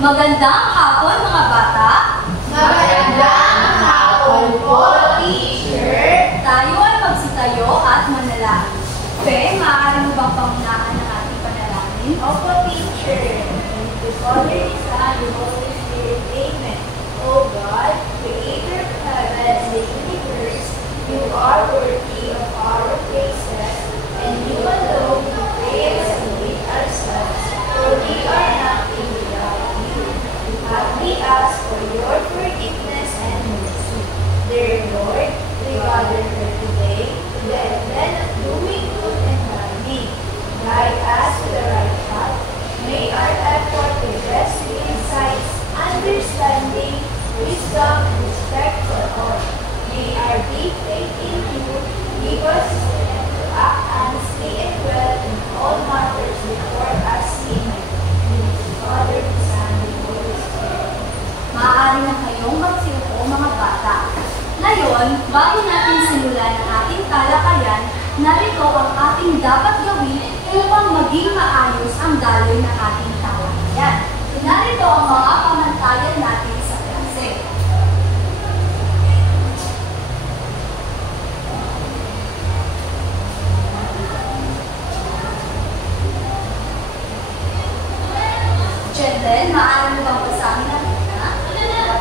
Magandang hapon mga bata. Magandang hapon po, teacher. Tayo ay magsitayo at manalangin. Fe, maaari mo bang pangunahan ang ating panalangin? Opo, teacher. The Father, the Son, the Holy Spirit. Amen. O God, Creator of heaven and the universe, you are worthy of our praises, and you alone do praise and lead ourselves, for we are nothing without you. We ask for your forgiveness and mercy. Dear Lord, we gather here today to the event of doing good and learning. Guide us to the right path. May our effort progress with insights, understanding, wisdom, and respect for all. May our deep faith in you give us strength to act honestly and well in all matters before us. Amen. Father, the Son, and the Holy Spirit. Maaari na kayong magsiupo mga bata. Ngayon, bago natin simulan ang ating talakayan, narito ang ating dapat gawin upang maging maayos ang daloy ng ating talakayan. Narito ang mga pamantayan natin sa klase. Jenden, maaari mo bang basahin ang una?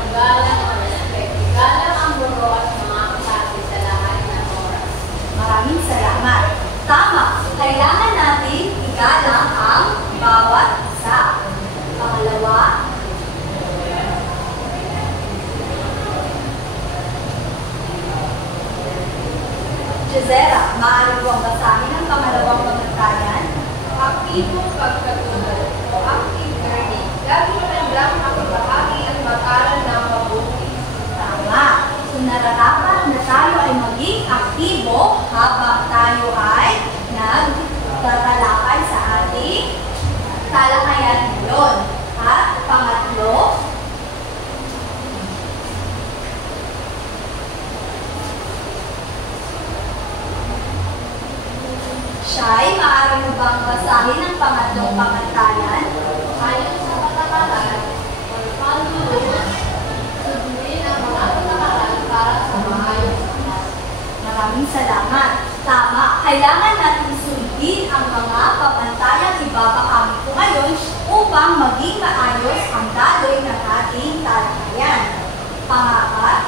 Galang ang respect. Galang ang guro at mga kaklase sa lahat ng oras. Maraming salamat. Tama, kailangan natin igalang ang bawat isa. Pangalawa, Jezera, maaari mo bang basahin ang pangalawang pamantayan? Aktibong pagkatulad o active learning. Lagi magandang makibahagi at mag-aral ng mabuti. Tama. So nararapat na tayo ay maging aktibo habang tayo ay nagtatalakay sa ating talakayan ngayon. At pangatlo, Shai, maaari mo bang basahin ang pangatlong pamantayan? Ayon sa patakaran, or follow rules, sundin ang mga patakaran para sa maayos na klase. Maraming salamat. Tama, kailangan natin sundin ang mga pamantayang ibabahagi ko ngayon upang maging maayos ang daloy ng ating talakayan. Pangapat,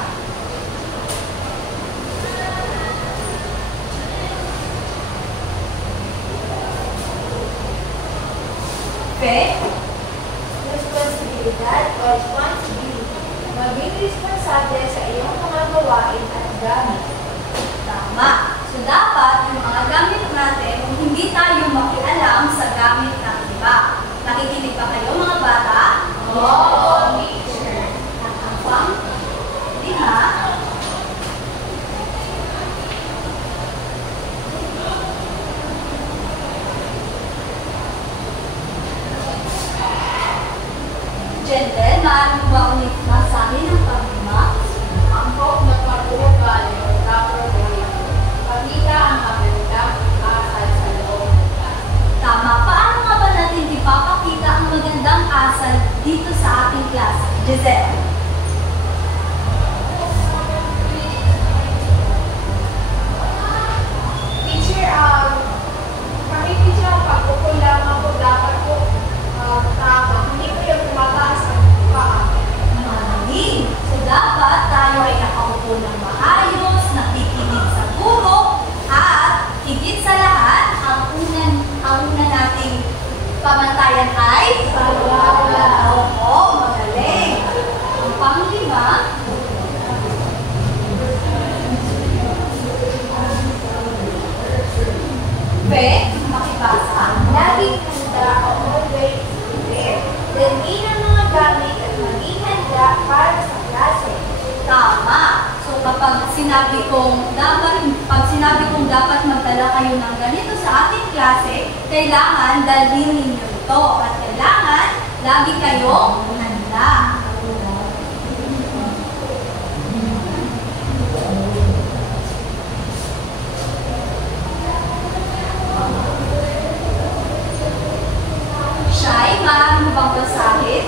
Fe, Responsibilidad o responsibility. Maging responsable sa iyong mga gawain at gamit. tama. So dapat yung mga gamit natin, hindi tayo makialam sa gamit ng iba. Nakikinig ba kayo mga bata? Oo, teacher. At ang pang-lima, Jenden, maaari mo ba ulit masahin ang pang-lima? Angkop na pag-uugali o proper way. Pagkita ang magandang asal sa loob ng klase. Tama. Paano nga ba natin ipapakita ang magandang asal dito sa ating klase? Giselle. Teacher, kami teacher ang pagkukulangan po dapat po tama. Hindi po yung tumataas ang paa. Magaling. So dapat tayo ay nakaupo ng maayos, nakikinig sa guro, at higit sa lahat, ang una nating pamantayan ay Pag-aaral. Oo, magaling. Ang pang-lima, Fe, makibasa. Laging handa o always prepared. Dalhin ang mga gamit at maging handa para sa klase. Tama. So kapag pag sinabi kong dapat magdala kayo ng ganito sa ating klase, kailangan dalhin ninyo ito. At kailangan lagi kayong handa. Shai, maaari mo bang basahin?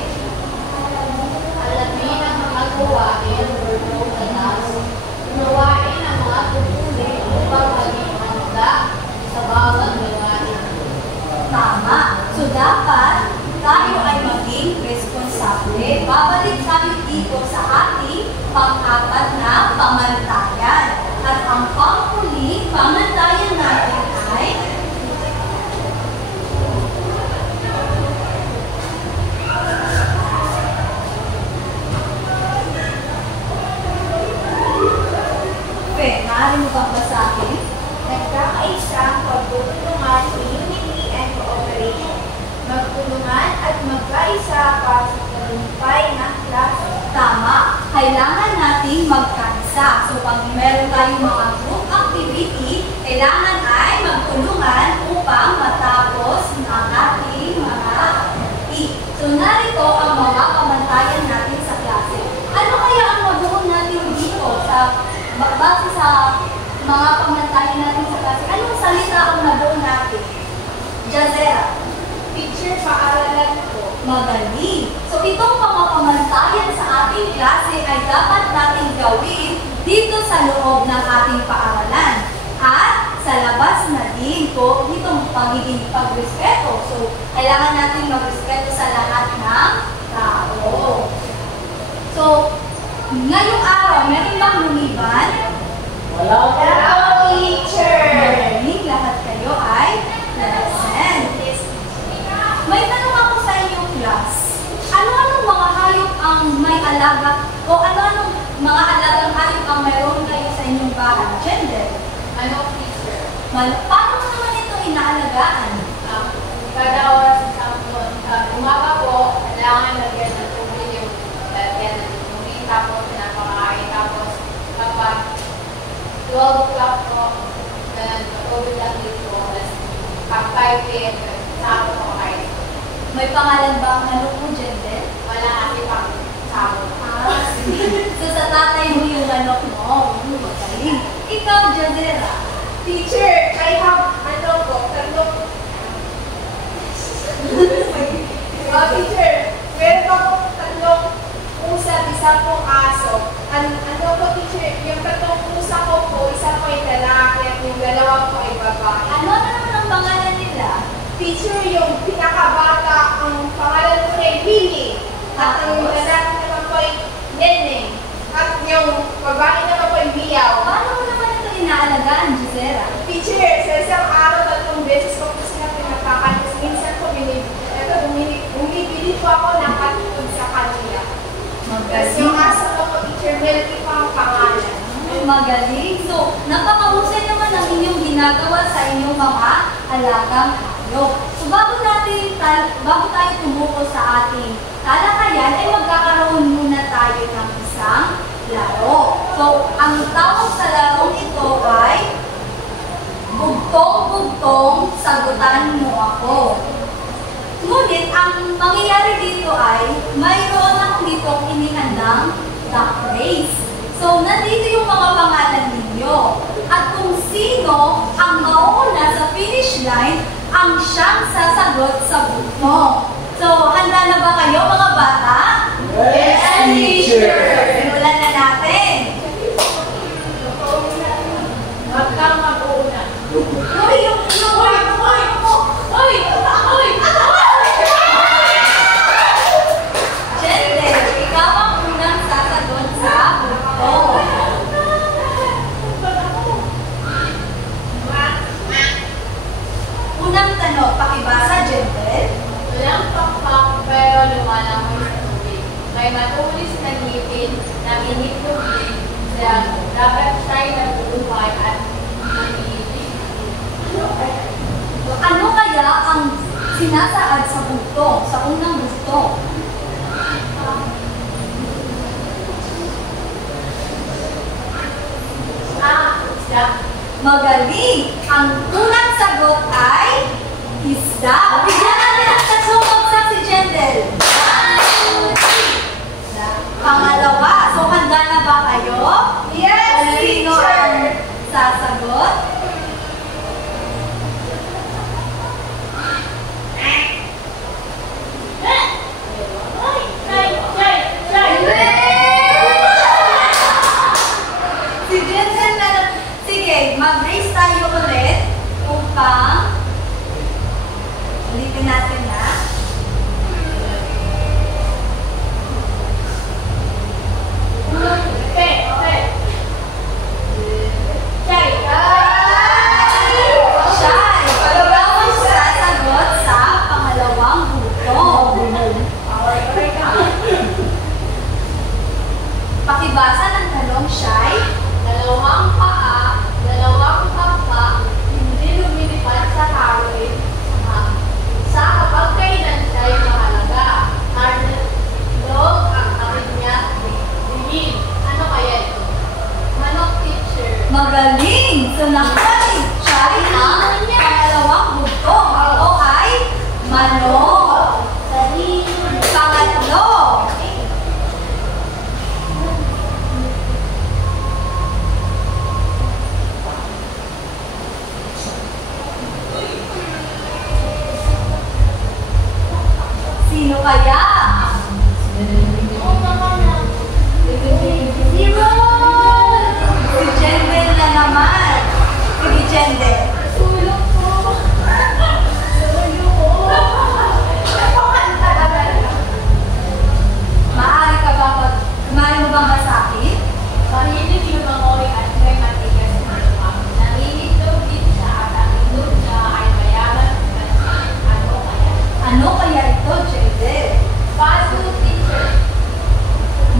kailangan nating magkansa. So, pag meron tayong mga group activity, kailangan ay magtulungan upang matapos ang ating mga activity. So, narito ang mga pamantayan natin sa klase. Ano kaya ang magbuon natin dito base sa mga pamantayan natin sa klase? Anong salita ang nabuon natin? Jazera. Teacher, paaralan ko. Magaling. So, itong mga pamantayan sa ating klase ay dapat nating gawin dito sa loob ng ating paaralan. At sa labas na din po itong pagiging pagrespeto. So, kailangan natin magrespeto sa lahat ng tao. So, ngayong araw, meron bang lumiban? Wala teacher. Magaling. Lahat kayo ay present. May tanong ako sa inyong class. Ano-anong mga hayop ang may alaga o ano-anong mga alagang hayop ang mayroon kayo sa inyong bahay? Gender. Ano, teacher? Paano mo naman ito inaalagaan? Kada oras sa umaga po, kailangan lagyan ng tubig yung lagyan ng tubig, tapos pinapakain, tapos kapag 12 o'clock po, tubig lang dito, pag 5 p.m., sako po kayo. May pangalan ba ang ano po, Gender? Wala kasi pang sako. So sa tatay mo yung manok mo. Magaling. Ikaw, Jadera. Teacher, I have, tatlong. Teacher, meron ako tatlong pusa, isa pong aso. Teacher, yung tatlong pusa ko po, isa po ay lalaki at yung dalawa po ay babae. Ano naman ang pangalan nila? Teacher, yung pinakabata, ang pangalan ko ay Billy. At ang lalaki naman po ay Neneng. At yung babae naman po ay Miyaw. Paano mo naman ito inaalagaan, Gisera? Teacher, sa isang araw, 3 beses ko po sila pinagkakalis. Minsan po, bumibili po ako ng katulog sa kanila. Tapos yung aso ko po, teacher, Melky pa ang pangalan. Magaling. So, napakahusay naman ang inyong ginagawa sa inyong mga alagang hayop. So, bago tayo tumuko sa ating talakayan, ay magkakaroon muna tayo ng isang laro. So, ang tawag sa larong ito ay bugtong-bugtong, sagutan mo ako. Ngunit, ang mangyayari dito ay mayroon akong dito inihandang duck race. So, nandito yung mga pangalan ninyo. At kung sino ang mauna sa finish line, ang siyang sasagot sa bugtong. So, handa na ba kayo mga bata? Yes, teacher! Simulan na natin. Huwag kang mag-uuna. Gender, ikaw ang unang sasagot sa bugtong. Unang tanong, pakibasa, Gender. Walang pakpak pero lumalangoy sa tubig. May matulis na ngipin na initubig sa dapat siya'y nagbubuhay at nanginig. Ano kaya ang sinasaad sa bugtong, sa unang bugtong? Isda. Magaling! Ang unang sagot ay isda. Bigyan natin ang tagsumagsak si Jendel. Pangalawa, so handa na ba kayo? Yes, Sino teacher! ang sasagot? Si Jendel na. Sige, mag-race tayo ulit upang kaya? Si Ron! Si Jendel na naman. Sige, Jendel. Tulog ko. Tulog ko. Napakanta talaga. Maaari mo bang basahin? Mahilig yung mangoy at may matigas na lupa. Nangingitlog din siya at ang itlog niya ay mayaman at ano kaya? Ano kaya ito, Jendel? Puzzle teacher.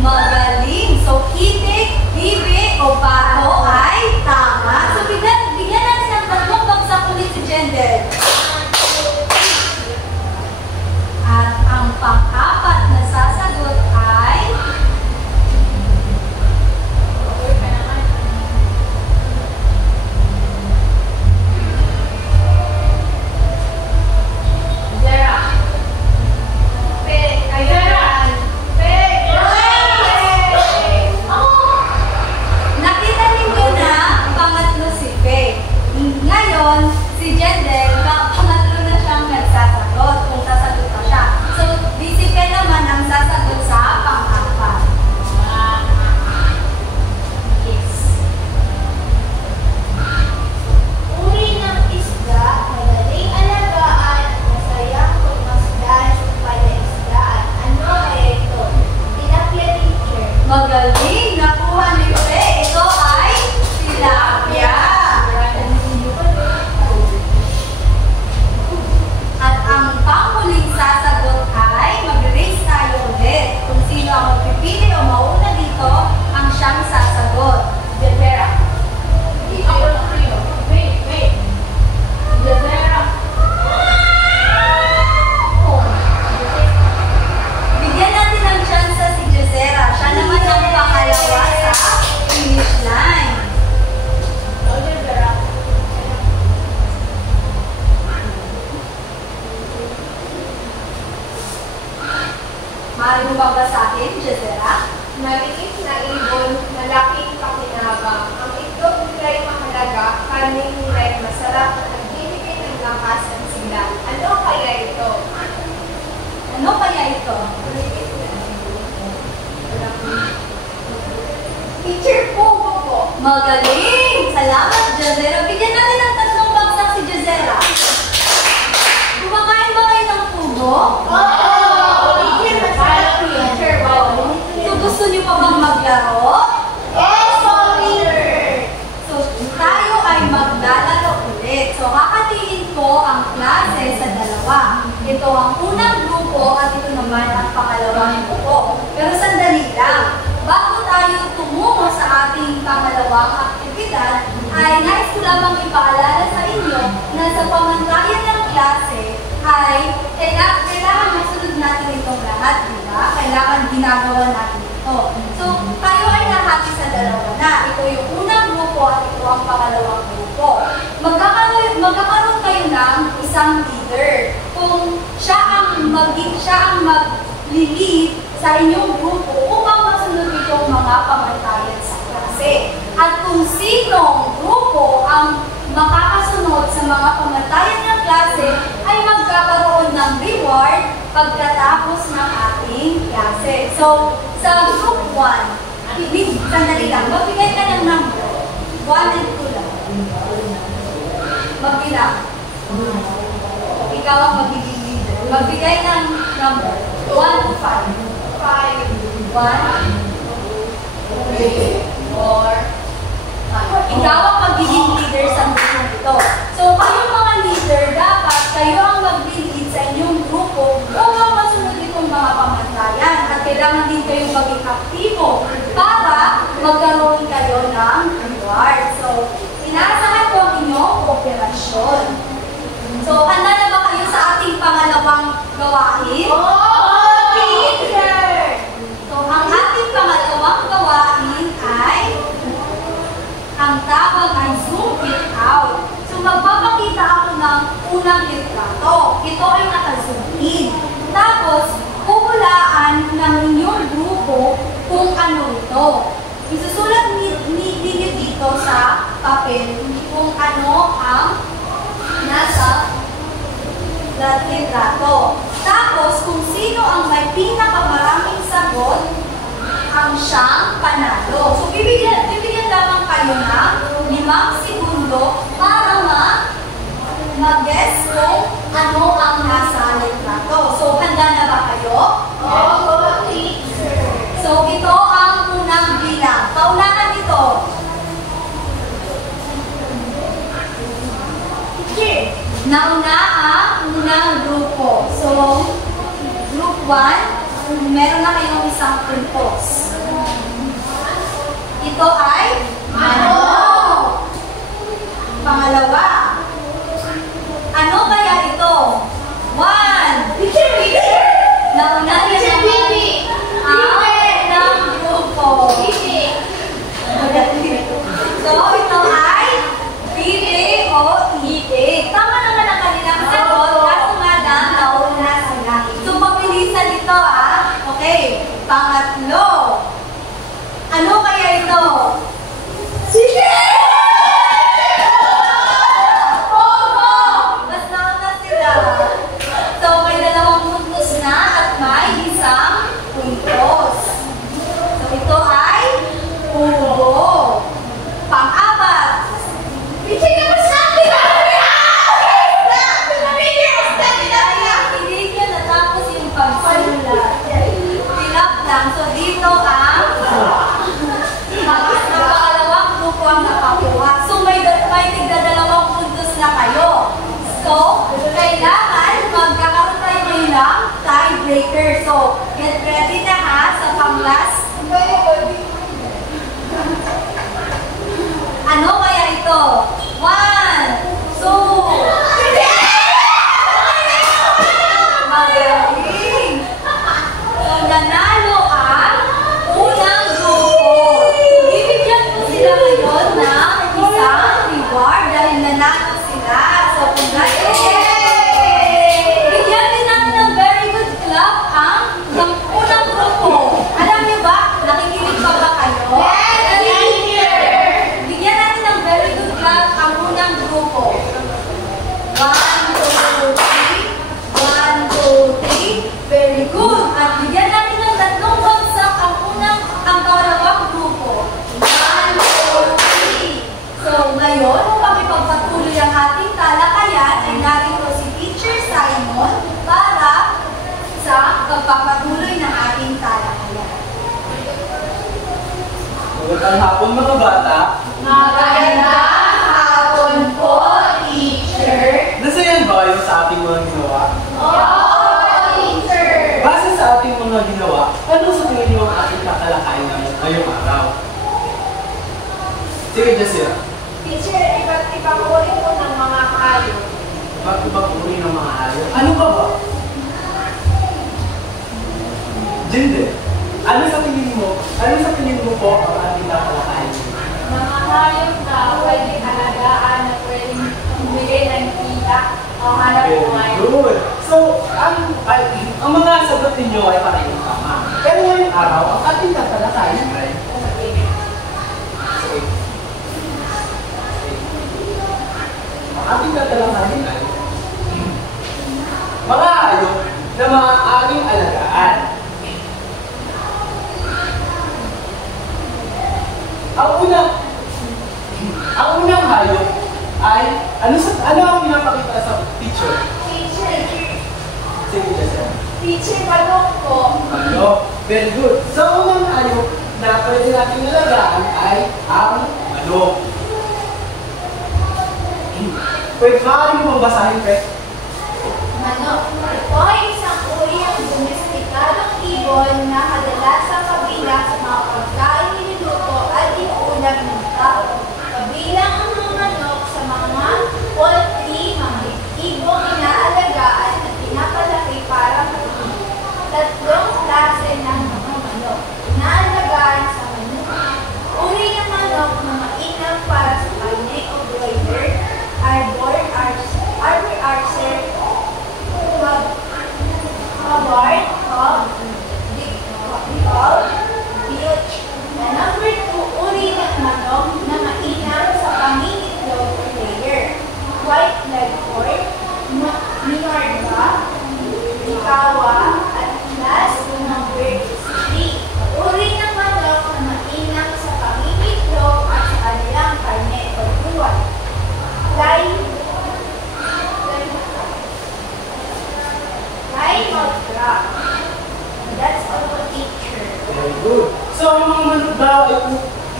Magaling! So, itik, bibi, o bato ay tama. So, bigyan natin ng tatlong bagsak ulit si Jendel. At ang pang-apat na sasagot ay Zera. Pek. Ay, Zera. Pek. nakita ninyo na pangatlo si Faye. Ngayon, si Jendel, pangatlo na siyang nagsasagot kung sasagot pa siya. So, si Faye naman ang sasagot sa pang-apat. Yes. Uri ng isda, madaling alagaan at masayang pagmasdan sa palaisdaan. Ano kaya ito? Tilapia teacher. Magaling! Nakuha ni Faye. Ito ay tilapia. At ang panghuling sasagot ay mag-race tayo ulit. Kung sino ang magpipili o mauna dito, ang siyang sasagot. Zebra. Ako lang kayo. Wait. Zebra. Bigyan natin ng chance si Jezera. Siya naman ang pangalawa sa finish line. Zebra. Maaari mo bang basahin, Jezera? Maliit na ibon, malaking pakinabang. Ang itlog nila'y mahalaga, kanin nila'y masarap at nagbibigay ng lakas at sigla. Ano kaya ito? Ano kaya ito? Teacher Pugo po. Magaling! Salamat, Jezera. Bigyan natin ng tatlong bagsak si Jezera. Kumakain ba kayo ng pugo? Teacher, masarap teacher. So, gusto niyo pa bang maglaro? Yes, teacher. So, tayo ay maglalaro ulit. So, kakatiin ko ang klase sa dalawa. Ito ang unang grupo at ito naman ang pangalawang grupo. Pero sandali lang. Bago tayo tumungo sa ating pangalawang aktibidad, ay nais ko lamang ipaalala sa inyo na sa pamantayan ng klase ay kailangan masunod natin itong lahat, di ba? Kailangan ginagawa natin ito. So, tayo ay nahati sa dalawa na. Ito yung unang grupo at ito ang pangalawang grupo. Magkakaroon kayo ng isang leader. Kung siya ang mag-lead sa inyong grupo upang masunod itong mga pamantayan sa klase. At kung sinong grupo ang makakasunod sa mga pamantayan ng klase ay magkakaroon ng reward pagkatapos ng ating klase. So, sa group 1, sandali lang, magbigay ka ng number. 1 and 2 lang. Magbilang. Ikaw ang magiging leader. Magbigay ng number. 1 to 5. 1, 2, 3, 4, 5. Ikaw ang magiging leader sa grupong ito. So, kayong mga leader, dapat kayo ang mag-lead sa inyong grupo upang masunod itong mga pamantayan. At kailangan din kayong maging aktibo para magkaroon kayo ng reward. So, inaasahan ko ang inyong kooperasyon. So, handa na ba kayo sa ating pangalawang gawain? Teacher! So, ang ating pangalawang gawain ay ang tawag ay zoom it out. So, magpapakita ako ng unang litrato. Ito ay naka-zoom in. Tapos, huhulaan ng inyong grupo kung ano ito. Isusulat ninyo dito sa papel kung ano ang nasa litrato. Tapos, kung sino ang pinakamaraming sagot ang siyang panalo. So, bibigyan lamang kayo ng 5 segundo para mag-guess kung ano ang nasa litrato. So, handa na ba kayo? Opo, teacher. So, ito ang unang bilang. Paunahan ito. Teacher. Nauna ang unang grupo. So, group 1, meron na kayong isang puntos. Ito ay ano? Pangalawa, ano kaya ito? 1. Teacher. Nauna na naman ang unang grupo. So, ito ay bibi o ibig. Tama naman ang kanilang sagot, kaso nga lang, nauna sila. So, mabilisan ito, Okay, pangatlo. Ano kaya ito? Sige! Opo! Mas nauna sila. So, may 2 puntos na at may 1 puntos. So, ito ay ubo. Pang-apat. Teacher, naman sa akin! Hindi niya natapos yung pagsulat. Tilap lang. So, dito ang napakalawang grupo ang nakakuha. So, may tigda 2 puntos na kayo. So, kailangan magkakaroon tayo ng tiebreaker. So, get ready na sa pang-last. Ano kaya ito? 1, 2, magaling! So, nanalo ang unang grupo. Bibigyan ko sila ngayon ng isang reward dahil nanalo sila. So, congratulations! Bigyan din natin ng very good clap ang unang grupo. Alam niyo ba, nakikinig pa ba kayo? Bigyan natin ng very good clap ang unang grupo. 1, 2, 3. 1, 2, 3. Very good. At bigyan natin ng 3 bagsak ang kalawang grupo. 1, 2, 3. So, ngayon, upang ipagpatuloy ang ating talakayan, ay narito si Teacher Simon para sa pagpapatuloy ng ating talakayan. Magandang hapon mga bata. Magandang hapon po, teacher. Nasayan ba kayo sa ating mga ginawa? Opo, teacher. Base sa ating mga ginawa, ano sa tingin niyo ang ating tatalakayin ngayong araw? Sige, Jasira. Teacher, iba't ibang uri po ng mga hayop. Iba't uri ng mga hayop. Ano pa ba? Jinder, ano sa tingin mo po ang ating tatalakayin? Mga hayop na pwedeng alagaan at pwedeng bumigay ng kita o hanap buhay. Very good. So, ang mga sagot ninyo ay parehong tama. Pero ngayong araw, ang ating tatalakayin ay ang ating tatalakayin ay mga hayop na maaaring alagaan. Ang unang hayop ay ano ang pinapakita sa picture? Teacher, Sige, Jessica. teacher, manok po. Manok. Very good. Sa unang hayop na pwede natin alagaan ay ang manok. Pwede maaari mo bang basahin, Pe? Manok. Ito ay isang uri ng domestikadong ibon na kadalasang kabilang sa mga pagkain niluluto at inuulam ng tao. Kabilang ang mga manok sa mga poultry, mga ibong inaalagaan at pinapalaki para matuloy. 3 klase ng mga manok. Inaalagaan sa manok. Uri ng manok na mainam para sa karne o broiler, arbor archer, Hubbard, Cobb, Default,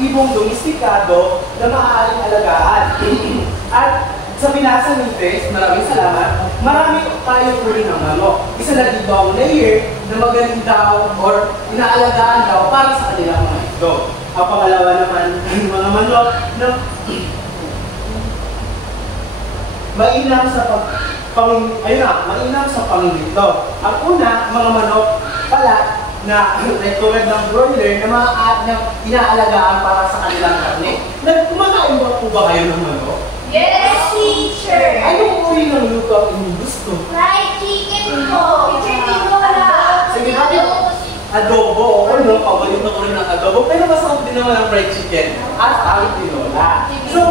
ibong domestikado na maaaring alagaan. At sa binasa ni Tess, maraming salamat, marami tayo uri ng manok. Isa na dito ang layer na magaling daw or inaalagaan daw para sa kanilang mga itlog. Ang pangalawa naman, yung mga manok na mainam sa mainam sa pangingitlog. Ang una, mga manok pala na tulad ng broiler na inaalagaan para sa kanilang karne. Kumakain ba po ba kayo ng manok? Yes, teacher! Anong uri ng luto ang inyong gusto? Fried chicken po! Teacher, ko pala! Sige, adobo. Oo, no? Paborito ko rin ng adobo. Pero masarap din naman ang fried chicken. At ang tinola. So,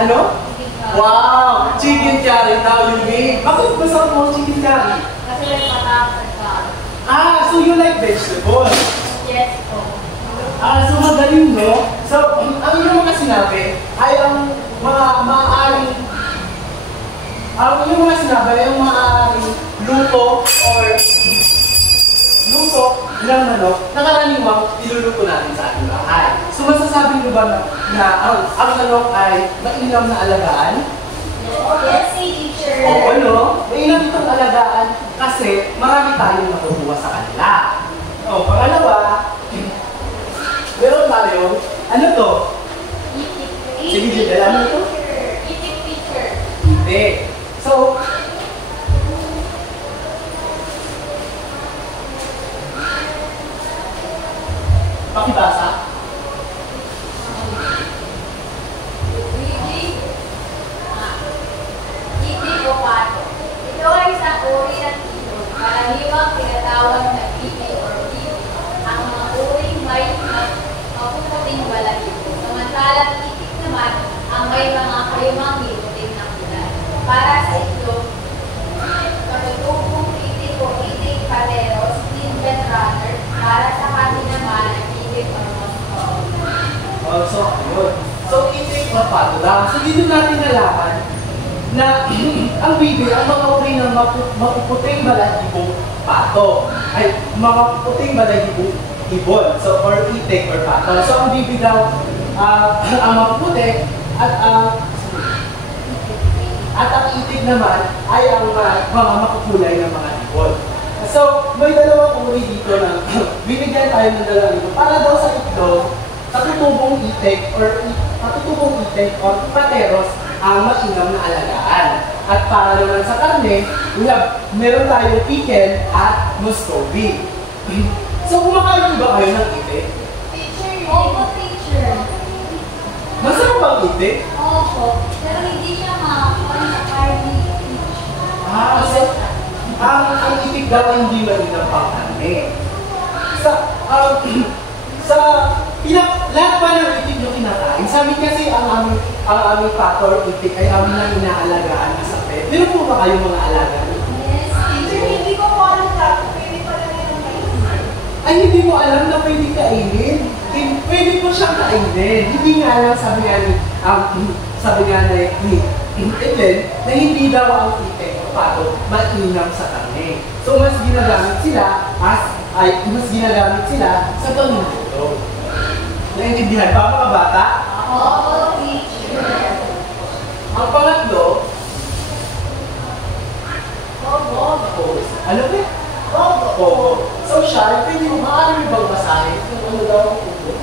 ano? Wow! Chicken curry daw yung main. Bakit masarap mo ang chicken curry? Kasi may patatas ka. So you like vegetables? Yes po. So magaling, no? So, ang inyong mga sinabi ay ang mga maaaring luto ng manok na karaniwang iluluto natin sa ating bahay. So masasabi nyo ba na ang manok ay mainam na alagaan? Yes, teacher! Oo, no? Mainam itong alagaan kasi marami tayong nakukuha sa kanila. Pangalawa, meron tayo, ano to? Sige, Jidel, ano ito? Itik, teacher. Hindi. So, pakibasa. Itik o pato. Ito ay isang uri ng ibon. Karaniwang tinatawag na itik or itik. Ang mga uring may mapuputing balahibo. Samantalang itik naman ang may mga kalimang hiluting na kulay. Para sa itlog, katutubong itik o itik pateros, Indian runner. Para sa kati naman ang itik or moscow. So, itik or pato lang. So, dito natin nalaman na ang bibi, ang mga uri ng mapuputing balahibong pato ay mga puting balahibong ibon, so or itik or pato. So ang bibi daw, ang mapuputi at ang itik naman ay ang mga makukulay ng mga ibon. So may dalawang uri dito na binigyan tayo ng dalawang ito para daw sa itlog, katutubong itik or pateros ang mainam na alagaan. At para naman sa karne, meron tayong pickle at muscovy. So, kumakain ba kayo ng itik? Teacher, opo, teacher. Masarap bang itik? Opo, pero hindi siya makakuha sa karne. So, ang itik daw ay hindi mainam pang karne. Lahat pa ng itik yung kinakain. Sa amin kasi ang aming pato or itik ay amin na inaalagaan sa pet. Meron po ba kayong mga alaga? Yes, teacher, hindi ko po alam na pwede pala nila kainin. Ay, hindi mo alam na pwede kainin. Pwede po siyang kainin. Hindi nga lang sabi nga ni Ellen na hindi daw ang itik o pato mainam sa karne. So, mas ginagamit sila sa pangingutog. Naintindihan ba mga bata? Opo, teacher. Ang pangatlo, Opo. ano ba? Opo. So, Shari, pwede mo maaari bang basahin kung ano daw ang ubo?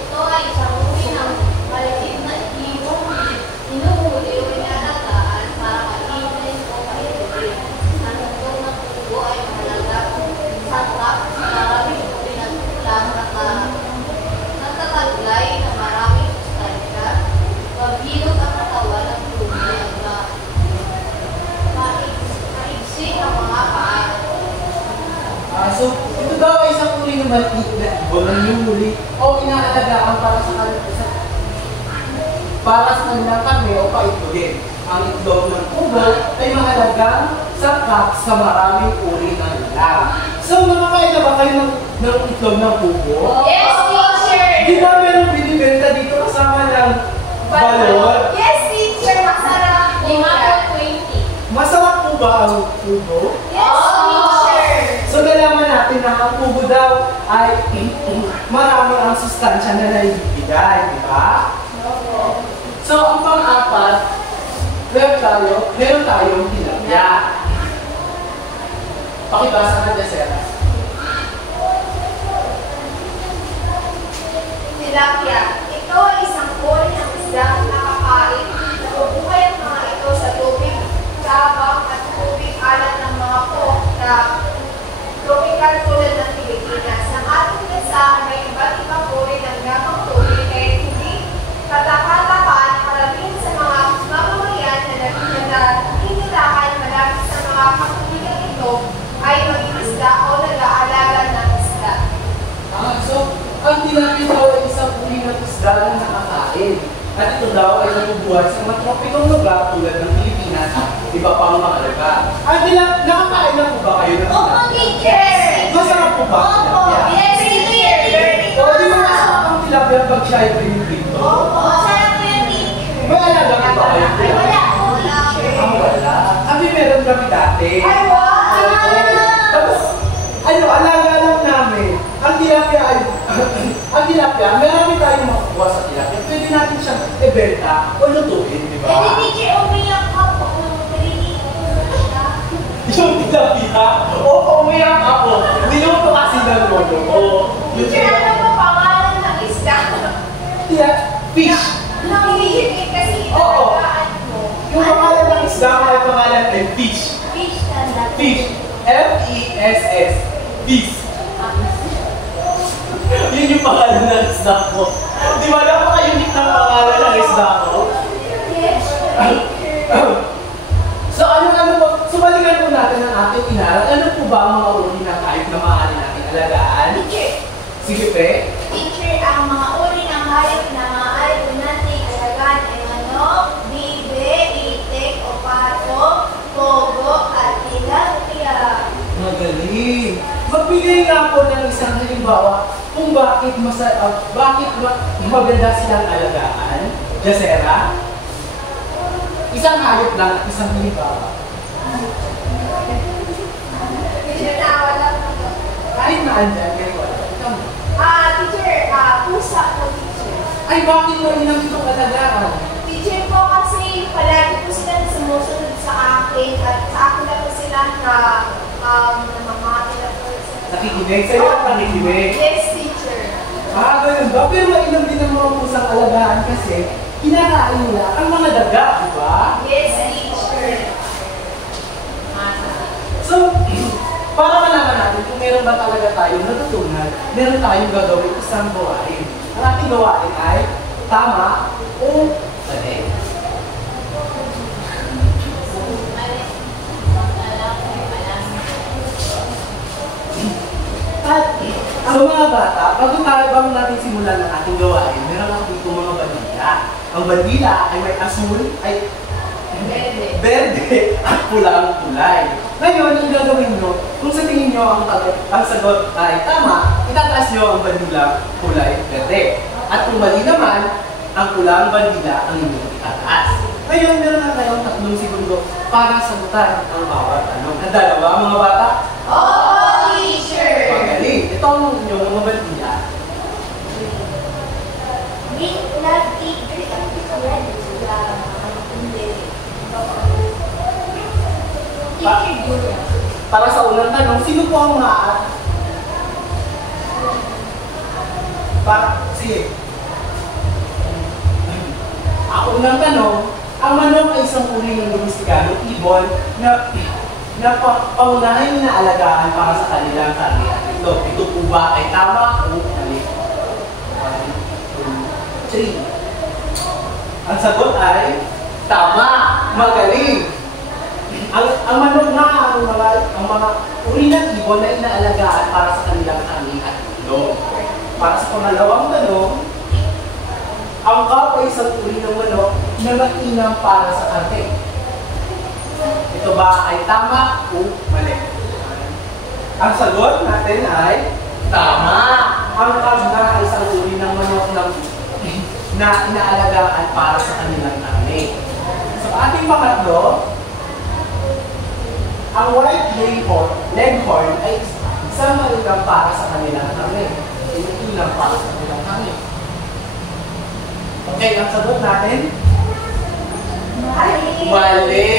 Ito ay isang uri ng maliit na ibon. Inuhuli o inalagaan para kainin o kainin. Ang ito ng ubo ay mahalaga sangkap sa maraming uri ng ulam nagtataglay na maraming sustansya. Pagbilog ang katawan ng lumi na maiksi ang mga paa. So, ito daw ay isang uri ng maliit na ibon na hinuli o inaalagaan para sa kanilang karne o paitlogin. Ang itlog ng ubo ay mahalagang sangkap sa maraming uri ng ulam. So, nakakain na ba kayo ng itlog ng ubo? Yes, teacher! Di ba meron binibenta dito kasama ng balon? Yes, teacher! Masarap po. 5.20. Masarap po ba ang ubo? Yes, teacher! So, nalaman natin na ang ubo daw ay sustansya na naibibigay, di ba? So, ang pang-apat, meron tayong tilapia. Pakibasa na Jacera. Tilapia. Ito ay isang uri ng isdang nakakain. Nabubuhay ang mga ito sa tubig, sabang at tubig alat ng mga tropical tulad ng Pilipinas. Ang ating bansa ay may iba't ibang uri ng gamang tubig kaya hindi katakatakaan karamihan sa mga mamamayan na nagtitirahan malapit sa mga katubigan ito ay mag-isda o nag-aalaga ng isda. So, ang tilapia daw ay isang uri ng isda na nakakain. At ito daw ay nabubuhay sa mga tropikong lugar tulad ng Pilipinas at iba pang mga lugar. Ang tilapia, nakakain na po ba kayo ng Opo, tilapia? teacher! Masarap po ba ang Opo, tilapia? yes, teacher! O, di ba masarap ang tilapia pag siya ay pinipito? Opo, sarap po yung teacher. May alaga po ba kayo? Ay, wala po, teacher. Ah, wala. Kami meron kami dati. Ay, wow! Tapos, alaga lang namin. Ang tilapia ay, marami tayong makukuha sa tilapia. Pwede natin siyang ibenta o lutuin, di ba? Pwede, teacher, umiyak ka po nung narinig ko siya. Yung tilapia? Oo, umiyak ako. Niluto kasi ng lolo ko. Teacher, ano po pangalan ng isda? Fish. Nangihingi kasi Oo. italagaan mo. Yung pangalan ng isda ay pangalan ay fish. Fish tanda. Fish. F-E-S-S. Fish. Yun yung pangalan ng isda ko. Di ba napaka-unique ng pangalan ng isda ko? Yes, teacher. So ano po, balikan po natin ang ating inaral. Ano po ba ang mga uri ng hayop na maaari natin alagaan? Teacher, Sige pe. teacher, ang mga uri ng hayop na maaari po nating alagaan ay manok, bibe, itik, opato, pogo, at tilapia. Magaling. Magbigay nga po ng isang halimbawa kung bakit maganda silang alagaan. Jacera? Isang hayop lang at isang halimbawa. Teacher, wala po to. Kahit na andyan, kayo wala. Ikaw mo. Teacher, pusa po, teacher. Ay, bakit mo inang itong alagaan? Teacher po kasi palagi po sila sumusunod sa akin at sa akin na po sila na namamati na po sila. Nakikinig sa'yo at nakikinig. Yes, teacher. Ganun ba? Pero mainam din ang mga pusang alagaan kasi kinakain nila ang mga daga, di ba? Yes, teacher. So, para malaman natin kung meron ba talaga tayong natutunan, meron tayong gagawin isang gawain. Ang ating gawain ay tama o mali. At ang mga bata, bago natin simulan ang ating gawain, meron ako dito mga bandila. Ang bandila ay may asul, ay berde at pula ang kulay. Ngayon, ang gagawin nyo, kung sa tingin nyo ang sagot ay tama, itataas nyo ang bandila kulay berde. At kung mali naman, ang pulang bandila ang inyong itataas. Ngayon, meron na kayong 3 segundo para sagutan ang bawat tanong. Handa na ba mga bata? Oo, teacher. Magaling. Ito ang inyong mga bandila. Green flag, teacher. Red flag. Teacher Julia. Para sa unang tanong, sino po ang sige. Ang unang tanong, ang manok ay isang uri ng domestikanong ibon na paunahin na alagaan para sa kanilang karne at ito. Ito po ba ay tama o mali? 1, 2, 3. Ang sagot ay tama. Magaling. Ang manok na ang mga uri ng ibon na inaalagaan para sa kanilang karne at ulo. Para sa pangalawang tanong, ang cow ay isang uri ng manok na mainam para sa karne. Ito ba ay tama o mali? Ang sagot natin ay tama. Ang cow na ay isang uri ng manok na inaalagaan para sa kanilang karne. So ating pangatlo, ang white leghorn ay isang mainam para sa kanilang karne. Ilang para sa kanilang karne. Okay, ang sagot natin? Mali. Mali!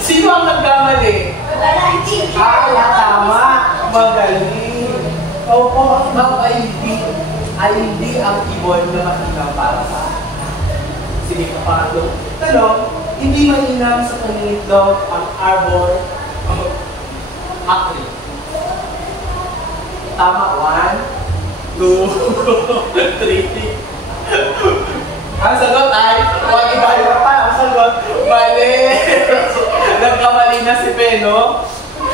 Sino ang nagkamali? Wala. Tama! Magaling! Opo, ma'am ay hindi ang ibon na mainam para sa akin. Sige, pangatlo. Tanong, hindi mainam sa pangingitlog ang arbor acre. Tama, 1, 2, 3. Ang sagot ay, huwag iba pa. Ang sagot, mali. Nagkamali na si Peno.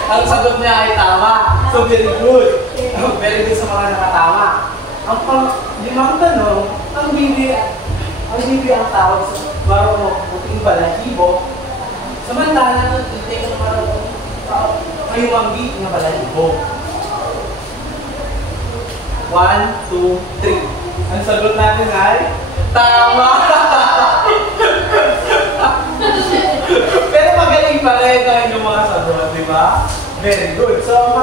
Ang sagot niya ay tama. So, very good. Very good sa mga nakatama. Ang limang tanong, ang bibi ang tawag sa marunong puting balahibo. Samantala, ang itik ng marunong kayumanggi ng balahibo. 1, 2, 3. Ang sagot natin ay tama! Pero magaling pa rin ang inyong mga sagot, di ba? Very good. So,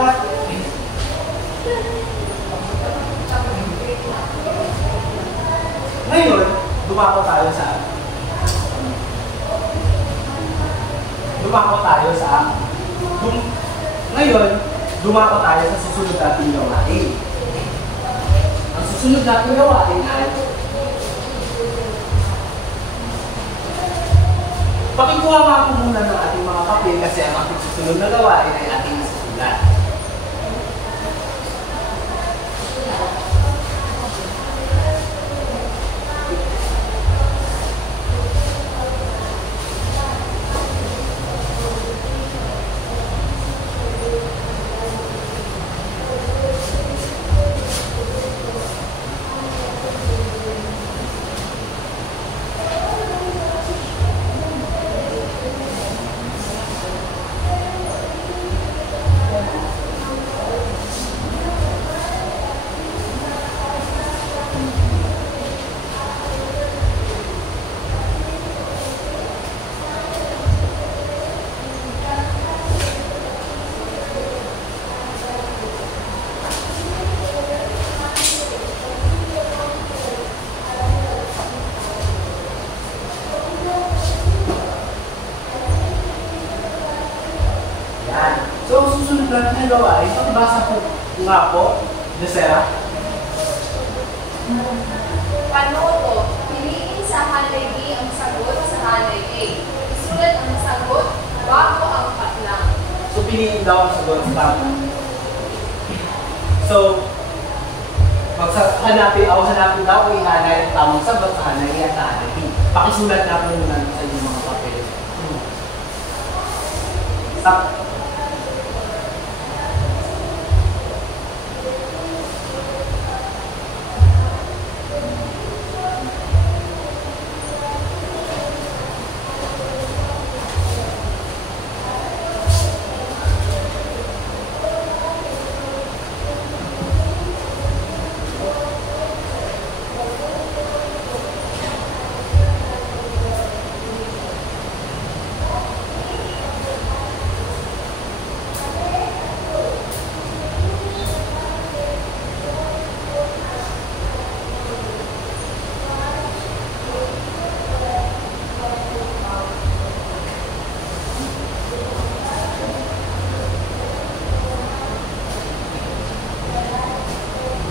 ngayon, dumako tayo sa susunod nating gawain. Ang susunod nating gawain ay pakikuha nga po muna ng ating mga papel kasi ang ating susunod na gawain ay ating susulat. So, susunod natin na gawain, pagbasa po nga po, Josera. Panoto, piliin sa halay B ang sagot sa halay A. Isulat ang sagot bago ang patlang. So, piliin daw ang sagot sa tama. So, hanapin daw o ihanay ang tamang sagot sa hanay at sa hanay B. Pakisulat na po muna sa inyong mga papel.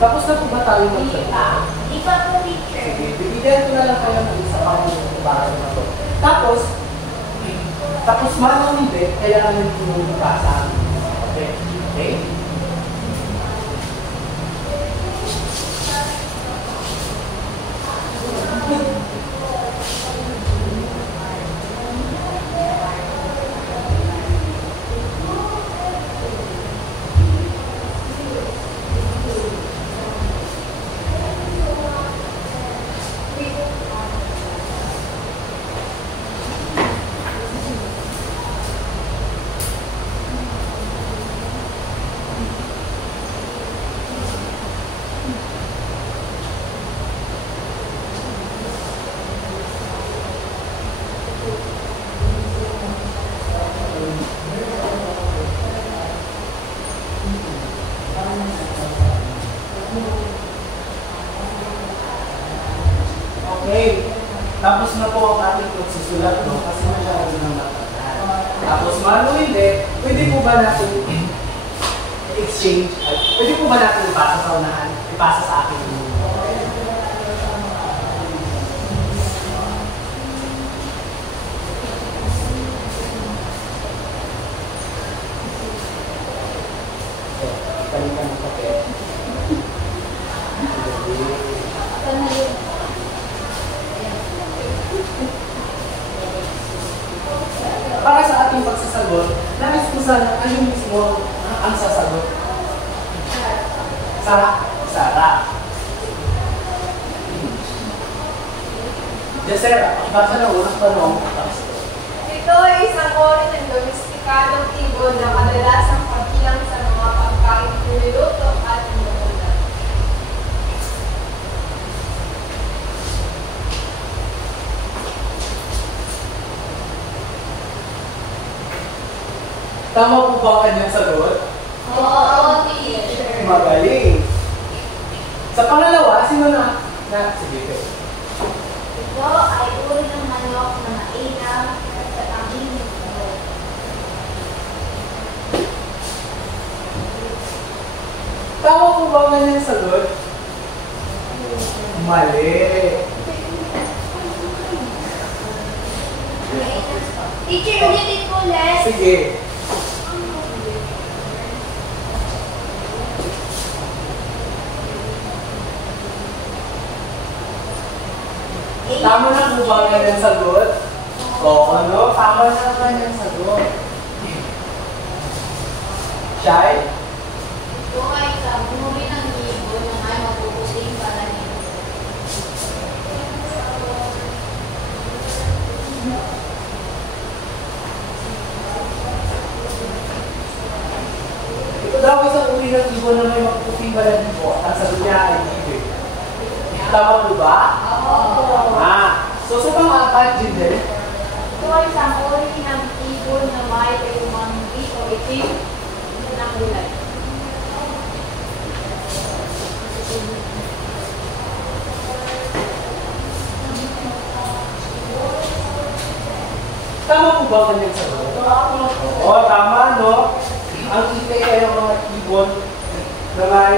Tapos na po ba tayo mag-sagot? Di pa po, teacher. Sige, bibigyan ko na lang kayo ng isa pang para na to. Tapos man o hindi, kailangan nyo bumubasa. Okay? Okay? isulat, no? Kasi masyado nang matagal. Tapos mano hindi, pwede po ba natin exchange? Pwede po ba natin ipasa sa unahan? Ipasa sa akin? Kalikan ng papel. Para sa ating pagsasagot, nais ko sana kayo mismo ang sasagot. Sarah. Jessera, basa na unang tanong. Ito ay isang uri ng domestikadong ibon na kadalasang pagkilang sa mga pagkain niluluto at inuulan. Tama po ba ang kanyang sagot? Oo, teacher. Magaling. Sa pangalawa, sino na? Sige. Ito ay uri ng manok na mainam sa tanging nito. Tama po ba ang kanyang sagot? Mali. Teacher, ulitin ko ulit. Sige. Tama na po ba ang kanyang sagot? Oo, no? Tama na ang kanyang sagot. Shai? Ito ay isang uri ng ibon na may mapuputing palanin. Ito daw isang uri ng ibon na may mapuputing palanin po. Ang sagot niya ay ibig. Tama po ba? Oo. So sa pang-apat, Jindel? Ito ay isang uri ng ibon na may payumanggi o itim na kulay. Tama po ba ang kanyang sagot? Oo, tama, no? Ang itik ay ang mga ibon na may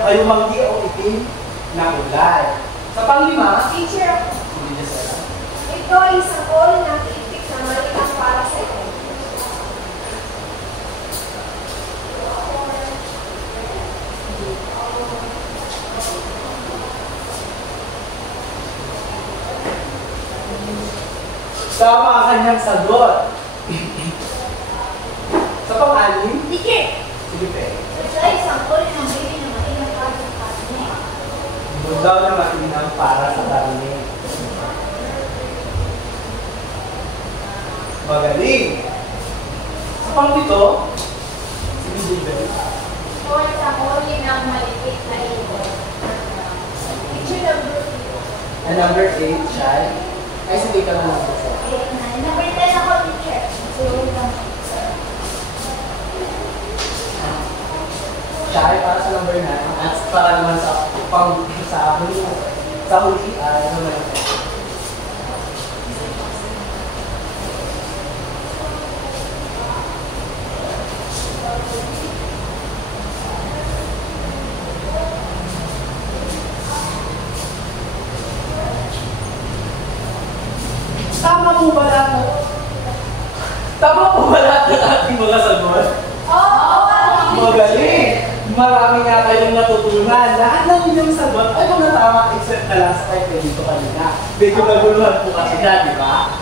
kayumanggi o itim na kulay. Sa panglima, Teacher, hindi niya sila. ito ay isang uri ng itik na malilang para sa ito. Tama ang kanyang sagot. Sa pang-anim, Teacher, sige pe. ito ay isang uri ng baby na mainam para sa karne. Doon daw na matinang para sa karne. Magaling. Sa pang-pito, sige Jindel. Ito ay isang uri ng malipit na ibon. Teacher, Number 8, Shai. Ay, sige ka na lang po. Number 10 ako, teacher. Shai, para sa number 9. At para naman sa huli, ano naman. Tama po ba lahat ng ating mga sagot? Magaling! Marami nga kayong natutunan. Lahat ng inyong sagot ay mga tama except na lang sa kayo dito kanina. Medyo naguluhan po kasi na, di ba?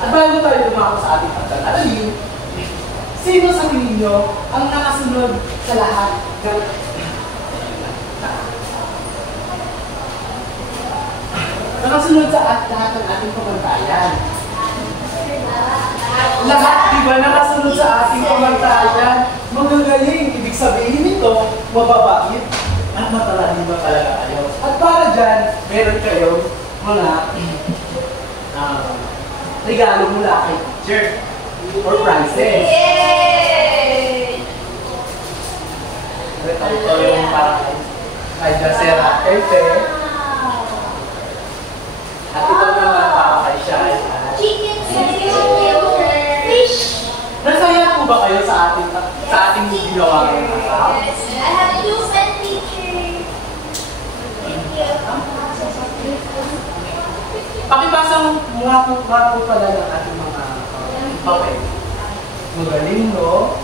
At bago tayo lumako sa ating pagkakalali, sino sa ninyo ang nakasunod sa lahat ng nakasunod sa lahat ng ating pamantayan? Lahat, di ba, nakasunod sa ating pamantayan? Magagaling. Ibig sabihin nito, mababait at matalino talaga kayo. At para dyan, meron kayong mga regalo mula kay teacher or prizes. Yay! Ito yung para kay Jacera. Kay Te. ba kayo sa ating ginawa ngayong araw? Yes. I have 2 pen, teacher. Thank you. Pakibasa nga po pala ng ating mga papel. Magaling, no?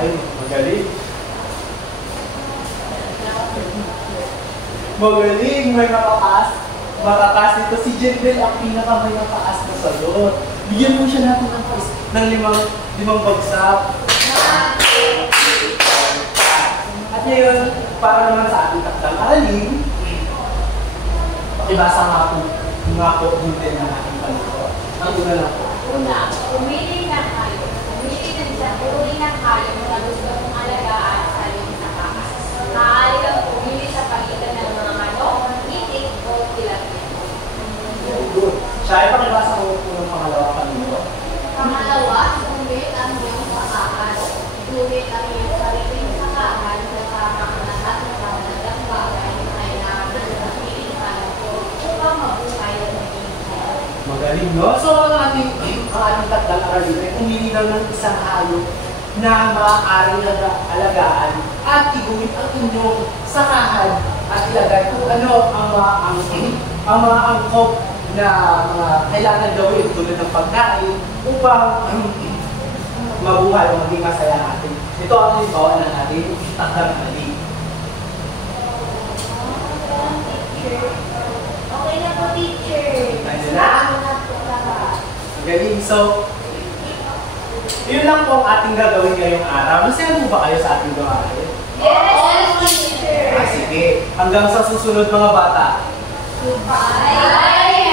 Ay, magaling. Magaling, may matakas dito. Si Jendel ang pinakamay mataas na sagot. Bigyan mo siya natin ng limang bagsak. At ngayon, para naman sa ating takdang aralin, pakibasa nga po din ng ating palito. Ang una lang po. Una, pumili ng hayop. Pumili ng isang uri ng hayop na gusto mong alagaan sa iyong sakahan. Maaari kang pumili sa pagitan ng mga manok, itik o tilapia. Very good. Siya ay pakibasa ko po ng pangalawa kanino. Pangalawa, sumit ang iyong sakahan. Sumit ang iyong sariling sakahan kasama ang lahat ng mahalagang bagay na kailangan ng sariling hayop upang mabuhay at maging hayop. Magaling, no? So, ang ating takdang aralin ay pumili daw ng isang hayop na maaaring alagaan at iguhit ang inyong sakahan at ilagay kung ano ang mga angkop na mga kailangan gawin tulad ng pagkain upang mabuhay o maging masaya natin. Ito ang halimbawa ng ating takdang aralin. Okay na po, teacher. Nandiyan na? Magaling. So, yun lang po ang ating gagawin ngayong araw. Masaya po ba kayo sa ating gawain? Yes, teacher. Sige. Hanggang sa susunod mga bata. Bye.